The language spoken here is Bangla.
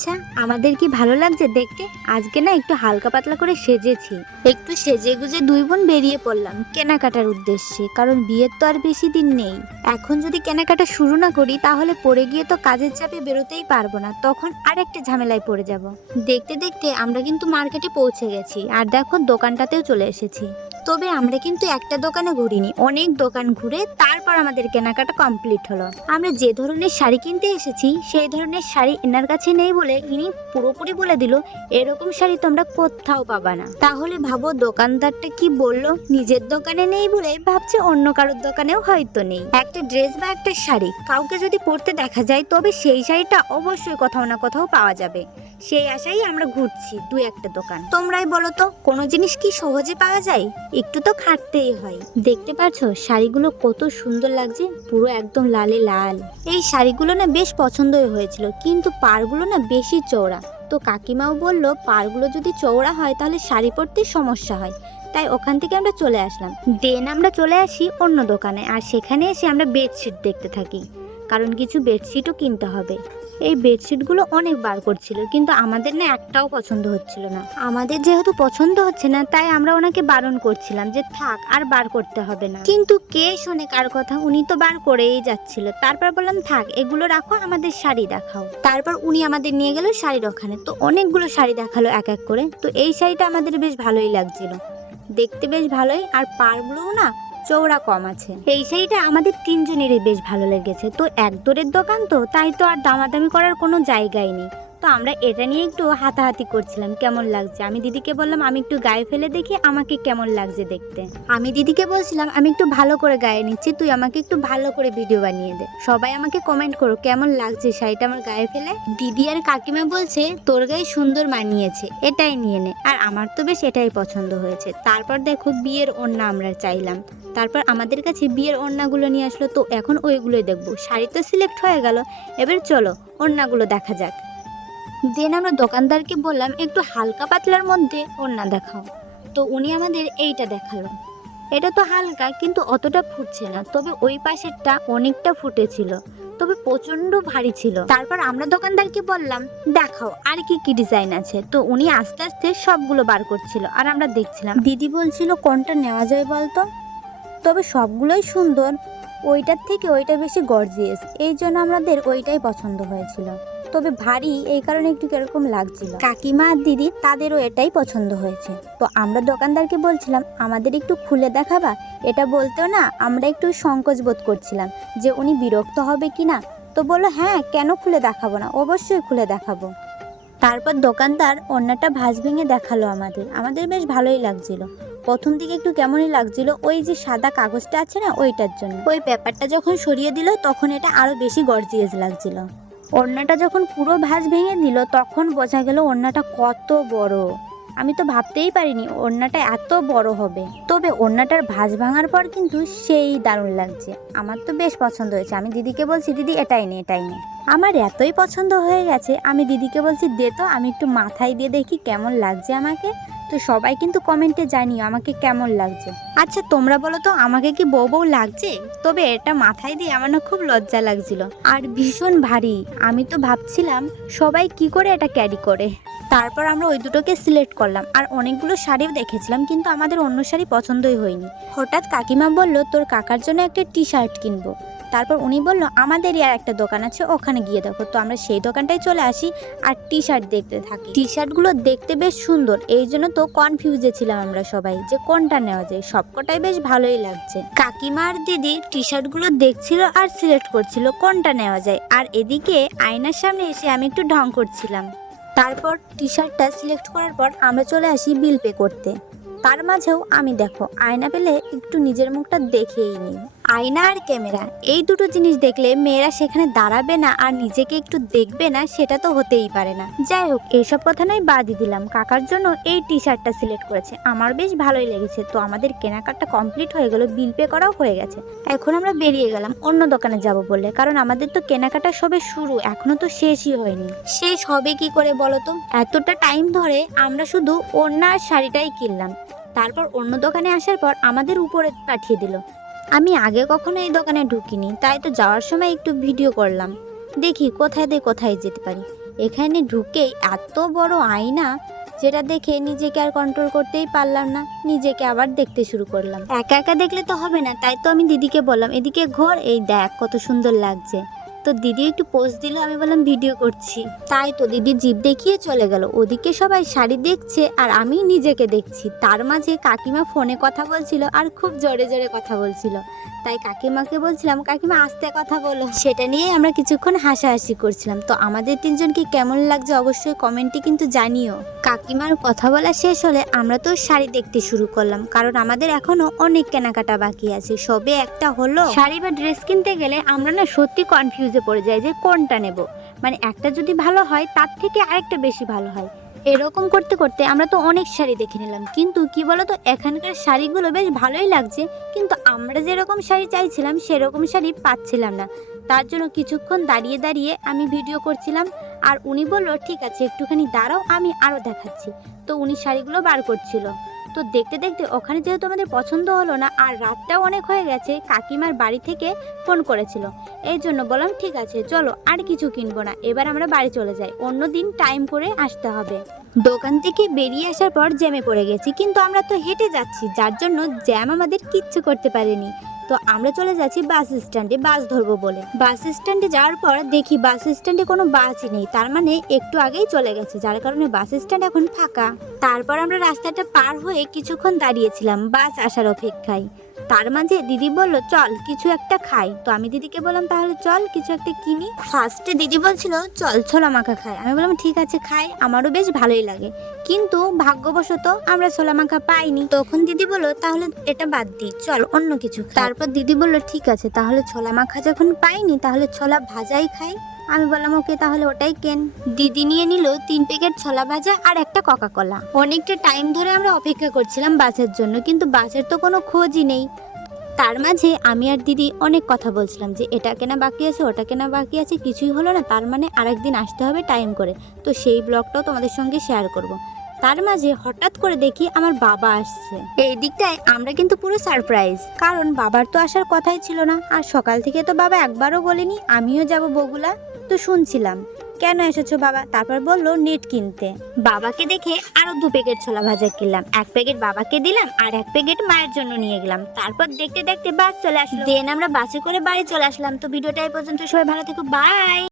আচ্ছা, আমাদের কি ভালো লাগছে দেখতে? আজকে না একটু হালকা পাতলা করে সেজেছি। একটু সেজে গুজে দুই বোন বেরিয়ে পড়লাম কেনাকাটার উদ্দেশ্যে, কারণ বিয়ের তো আর বেশি দিন নেই। এখন যদি কেনাকাটা শুরু না করি তাহলে পরে গিয়ে তো কাজের চাপে বেরোতেই পারবো না, তখন আর একটা ঝামেলায় পড়ে যাব। দেখতে দেখতে আমরা কিন্তু মার্কেটে পৌঁছে গেছি, আর দেখো দোকানটাতেও চলে এসেছি। তবে আমরা কিন্তু একটা দোকানে ঘুরিনি, অনেক দোকান ঘুরে তারপর আমাদের কেনাকাটা কমপ্লিট হলো। আমরা যে ধরনের শাড়ি কিনতে এসেছি সেই ধরনের শাড়ি এনার কাছে নেই বলে ইনি পুরোপুরি বলে দিল এরকম শাড়ি তোমরা কোথাও পাবা না। তাহলে ভাবো দোকানদারটা কি বললো, নিজের দোকানে নেই বলে ভাবছে অন্য কারোর দোকানেও হয়তো নেই। একটা ড্রেস বা একটা শাড়ি কাউকে যদি পরতে দেখা যায় তবে সেই শাড়িটা অবশ্যই কোথাও না কোথাও পাওয়া যাবে, সেই আশাই আমরা ঘুরছি দু একটা দোকান। তোমরাই বলো তো কোনো জিনিস কি সহজে পাওয়া যায়? একটু তো খাটতেই হয়। দেখতে পাচ্ছ শাড়িগুলো কত সুন্দর লাগছে, পুরো একদম লালে লাল। এই শাড়িগুলো না বেশ পছন্দই হয়েছিল, কিন্তু পাড়গুলো না বেশি চওড়া। তো কাকিমাও বলল পাড়গুলো যদি চওড়া হয় তাহলে শাড়ি পরতে সমস্যা হয়, তাই ওখান থেকে আমরা চলে আসলাম। দেন আমরা চলে আসি অন্য দোকানে, আর সেখানে এসে আমরা বেডশিট দেখতে থাকি, কারণ কিছু বেডশিটও কিনতে হবে। এই বেডশিটগুলো অনেক বার করছিল, কিন্তু আমাদের না একটাও পছন্দ হচ্ছিল না। আমাদের যেহেতু পছন্দ হচ্ছে না তাই আমরা ওনাকে বারণ করছিলাম যে থাক আর বার করতে হবে না, কিন্তু কে শোনে কার কথা, উনি তো বার করেই যাচ্ছিল। তারপর বললাম থাক এগুলো রাখো, আমাদের শাড়ি দেখাও। তারপর উনি আমাদের নিয়ে গেল শাড়ির ওখানে, তো অনেকগুলো শাড়ি দেখালো এক এক করে। তো এই শাড়িটা আমাদের বেশ ভালোই লাগছিল, দেখতে বেশ ভালোই, আর পাড়গুলোও না চওড়া কম আছে। এই শাড়িটা আমাদের তিনজনেরই বেশ ভালো লেগেছে। তো এক দরের দোকান তো, তাই তো আর দামাদামি করার কোনো জায়গাই নেই। তো আমরা এটা নিয়ে একটু হাতাহাতি করছিলাম কেমন লাগছে। আমি দিদিকে বললাম আমি একটু গায়ে ফেলে দেখি আমাকে কেমন লাগছে দেখতে। আমি দিদিকে বলছিলাম আমি একটু ভালো করে গায়ে নিচ্ছি, তুই আমাকে একটু ভালো করে ভিডিও বানিয়ে দে। সবাই আমাকে কমেন্ট করো কেমন লাগছে শাড়িটা আমার গায়ে ফেলে। দিদি আর কাকিমা বলছে তোর গায়ে সুন্দর মানিয়েছে, এটাই নিয়ে নে। আর আমার তো বেশ এটাই পছন্দ হয়েছে। তারপর দেখো বিয়ের ওড়না আমরা চাইলাম, তারপর আমাদের কাছে বিয়ের ওড়নাগুলো নিয়ে আসলো। তো এখন ওইগুলোই দেখবো, শাড়ি তো সিলেক্ট হয়ে গেল, এবার চলো ওড়নাগুলো দেখা যাক। দেন আমরা দোকানদারকে বললাম একটু হালকা পাতলার মধ্যে ওড়না দেখাও। তো উনি আমাদের এইটা দেখালো। এটা তো হালকা কিন্তু অতটা ফুটছে না, তবে ওই পাশেরটা অনেকটা ফুটেছিল, তবে প্রচন্ড ভারী ছিল। তারপর আমরা দোকানদারকে বললাম দেখাও আর কি কি ডিজাইন আছে। তো উনি আস্তে আস্তে সবগুলো বার করছিল আর আমরা দেখছিলাম। দিদি বলছিল কোনটা নেওয়া যায় বলতো, তবে সবগুলোই সুন্দর, ওইটার থেকে ওইটা বেশি গর্জিয়াস, এই জন্য আমাদের ওইটাই পছন্দ হয়েছিল। তবে ভারী এই কারণে একটু কিরকম লাগছিল। কাকিমা আর দিদি তাদেরও এটাই পছন্দ হয়েছে। তো আমরা দোকানদারকে বলছিলাম আমাদের একটু খুলে দেখাবা, এটা বলতেও না আমরা একটু সংকোচ বোধ করছিলাম যে উনি বিরক্ত হবে কিনা। তো বললো হ্যাঁ কেন খুলে দেখাবো না, অবশ্যই খুলে দেখাবো। তারপর দোকানদার ওড়নাটা ভাঁজ ভেঙে দেখালো আমাদের বেশ ভালোই লাগছিল। প্রথম দিকে একটু কেমনই লাগছিল, ওই যে সাদা কাগজটা আছে না ওইটার জন্য। ওই পেপারটা যখন সরিয়ে দিল তখন এটা আরো বেশি গর্জিয়াস লাগছিল। ওড়নাটা যখন পুরো ভাঁজ ভেঙে দিল তখন বোঝা গেল ওড়নাটা কত বড়। আমি তো ভাবতেই পারিনি ওড়নাটা এত বড় হবে। তবে ওড়নাটার ভাঁজ ভাঙার পর কিন্তু সেই দারুণ লাগছে, আমার তো বেশ পছন্দ হয়েছে। আমি দিদিকে বলছি দিদি এটাই নে এটাই নে। আমার এতই পছন্দ হয়ে গেছে আমি দিদিকে বলছি দে তো, আমি একটু মাথায় দিয়ে দেখি কেমন লাগছে আমাকে। তো সবাই কিন্তু কমেন্টে জানিও আমাকে কেমন লাগছে। আচ্ছা তোমরা বলো তো আমাকে কি বউ বউ লাগছে? তবে এটা মাথায় দিয়ে আমার না খুব লজ্জা লাগছিল, আর ভীষণ ভারী। আমি তো ভাবছিলাম সবাই কি করে এটা ক্যারি করে। তারপর আমরা ওই দুটোকে সিলেক্ট করলাম, আর অনেকগুলো শাড়িও দেখেছিলাম কিন্তু আমাদের অন্য শাড়ি পছন্দই হয়নি। হঠাৎ কাকিমা বলল তোর কাকার জন্য একটা টি শার্ট কিনবো। তারপর উনি বলল আমাদেরই আর একটা দোকান আছে ওখানে গিয়ে দেখো। তো আমরা সেই দোকানটায় চলে আসি আর টি শার্ট দেখতে থাকি। টি শার্টগুলো দেখতে বেশ সুন্দর, এই জন্য তো কনফিউজে ছিলাম আমরা সবাই যে কোনটা নেওয়া যায়। সবকটাই বেশ ভালোই লাগছে। কাকিমা আর দিদি টি শার্টগুলো দেখছিল আর সিলেক্ট করছিল কোনটা নেওয়া যায়, আর এদিকে আয়নার সামনে এসে আমি একটু ঢং করছিলাম। তারপর টি শার্টটা সিলেক্ট করার পর আমরা চলে আসি বিল পে করতে। তার মাঝেও আমি দেখো আয়না পেলে একটু নিজের মুখটা দেখেই নিই। আয়না আর ক্যামেরা এই দুটো জিনিস দেখলে মেয়েরা সেখানে দাঁড়াবে না আর নিজেকে একটু দেখবে না, সেটা তো হতেই পারে না। যাই হোক এইসব কথা নয় বাদই দিলাম, কাকার জন্য এই টি শার্টটা সিলেক্ট করেছে, আমার বেশ ভালোই লেগেছে। তো আমাদের কেনাকাটা কমপ্লিট হয়ে গেল, বিল পে করাও হয়ে গেছে। এখন আমরা বেরিয়ে গেলাম অন্য দোকানে যাব বলে, কারণ আমাদের তো কেনাকাটা সবে শুরু, এখনো তো শেষই হয়নি। শেষ হবে কি করে বলো তো, এতটা টাইম ধরে আমরা শুধু ওড়না আর শাড়িটাই কিনলাম। তারপর অন্য দোকানে আসার পর আমাদের উপরে পাঠিয়ে দিল। আমি আগে কখনো এই দোকানে ঢুকিনি, তাই তো যাওয়ার সময় একটু ভিডিও করলাম, দেখি কোথায় দিয়ে কোথায় যেতে পারি। এখানে ঢুকেই এত বড় আয়না, যেটা দেখে নিজেকে আর কন্ট্রোল করতেই পারলাম না, নিজেকে আবার দেখতে শুরু করলাম। একা একা দেখলে তো হবে না, তাই তো আমি দিদিকে বললাম এদিকে ঘোর, এই দেখ কত সুন্দর লাগছে। তো দিদি একটু পোজ দিল, আমি বললাম ভিডিও করছি। তাই তো দিদি জিভ দেখিয়ে চলে গেল। ওদিকে সবাই শাড়ি দেখছে আর আমি নিজেকে দেখছি। তার মাঝে কাকিমা ফোনে কথা বলছিল আর খুব জোরে জোরে কথা বলছিল। তাই কাকিমাকে বলছিলাম কাকিমা আস্তে কথা বলো। সেটা নিয়ে আমরা কিছুক্ষণ হাসাহাসি করছিলাম। তো আমাদের তিনজনকে কেমন লাগছে অবশ্যই কমেন্টে কিন্তু জানিও। কাকিমার কথা বলা শেষ হলে আমরা তো শাড়ি দেখতে শুরু করলাম, কারণ আমাদের এখনো অনেক কেনাকাটা বাকি আছে। সবে একটা হলো। শাড়ি বা ড্রেস কিনতে গেলে আমরা না সত্যি কনফিউজে পড়ে যাই যে কোনটা নেব। মানে একটা যদি ভালো হয় তার থেকে আরেকটা বেশি ভালো হয়। এরকম করতে করতে আমরা তো অনেক শাড়ি দেখে নিলাম, কিন্তু কি বলতো এখানকার শাড়িগুলো বেশ ভালোই লাগছে, কিন্তু আমরা যেরকম শাড়ি চাইছিলাম সেরকম শাড়ি পাচ্ছিলাম না। তার জন্য কিছুক্ষণ দাঁড়িয়ে দাঁড়িয়ে আমি ভিডিও করছিলাম, আর উনি বললো ঠিক আছে একটুখানি দাঁড়াও আমি আরও দেখাচ্ছি। তো উনি শাড়িগুলো বার করছিল। তো দেখতে দেখতে ওখানে যেহেতু আমাদের পছন্দ হলো না, আর রাতটাও অনেক হয়ে গেছে, কাকিমার বাড়ি থেকে ফোন করেছিল, এই জন্য বললাম ঠিক আছে চলো আর কিছু কিনবো না, এবার আমরা বাড়ি চলে যাই, অন্য দিন টাইম করে আসতে হবে। দোকান থেকে বেরিয়ে আসার পর জ্যামে পড়ে গেছি, কিন্তু আমরা তো হেঁটে যাচ্ছি, যার জন্য জ্যাম আমাদের কিচ্ছু করতে পারেনি। তো আমরা চলে যাচ্ছি বাস স্ট্যান্ডে, বাস ধরবো বলে। বাস স্ট্যান্ডে যাওয়ার পর দেখি বাস স্ট্যান্ডে কোনো বাসই নেই, তার মানে একটু আগেই চলে গেছে, যার কারণে বাস স্ট্যান্ড এখন ফাঁকা। তারপর আমরা রাস্তাটা পার হয়ে কিছুক্ষণ দাঁড়িয়েছিলাম বাস আসার অপেক্ষায়। তার মাঝে দিদি বলল চল কিছু একটা খাই। তো আমি দিদিকে বললাম তাহলে চল কিছু একটা কিনি। ফার্স্টে দিদি বলছিল চল ছোলা মাখা খাই, আমি বললাম ঠিক আছে খাই, আমারও বেশ ভালোই লাগে। কিন্তু ভাগ্যবশত আমরা ছোলা মাখা পাইনি। তখন দিদি বলল তাহলে এটা বাদ দিই, চল অন্য কিছু খাই। তারপর দিদি বলল ঠিক আছে তাহলে ছোলা মাখা যখন পাইনি তাহলে ছোলা ভাজাই খাই। আমি বললাম ওকে তাহলে ওটাই কেন। দিদি নিয়ে নিল 3 প্যাকেট ছোলা ভাজা আর একটা কোকা কোলা। অনেকটা টাইম ধরে আমরা অপেক্ষা করছিলাম বাসের জন্য, কিন্তু বাসের তো কোনো খোঁজই নেই। তার মাঝে আমি আর দিদি অনেক কথা বলছিলাম যে এটা কেনা বাকি আছে ওটা কেনা বাকি আছে, কিছুই হলো না, তার মানে আরেকদিন আসতে হবে টাইম করে। তো সেই ব্লগটাও তোমাদের সঙ্গে শেয়ার করব। তার মাঝে হঠাৎ করে দেখি আমার বাবা আসছে। এই দিকটায় আমরা কিন্তু পুরো সারপ্রাইজ, কারণ বাবার তো আসার কথাই ছিল না, আর সকাল থেকে তো বাবা একবারও বলেনি আমিও যাব বগুলা। তো শুনছিলাম কেন এসেছো বাবা, তারপর বললো নেট কিনতে। বাবাকে দেখে আরো 2 প্যাকেট ছোলা ভাজা কিনলাম, 1 প্যাকেট বাবাকে দিলাম আর 1 প্যাকেট মায়ের জন্য নিয়ে গেলাম। তারপর দেখতে দেখতে বাস চলে আসলো, দেন আমরা বাসে করে বাড়ি চলে আসলাম। তো ভিডিওটা এই পর্যন্ত, সবাই ভালো থেকো, বাই।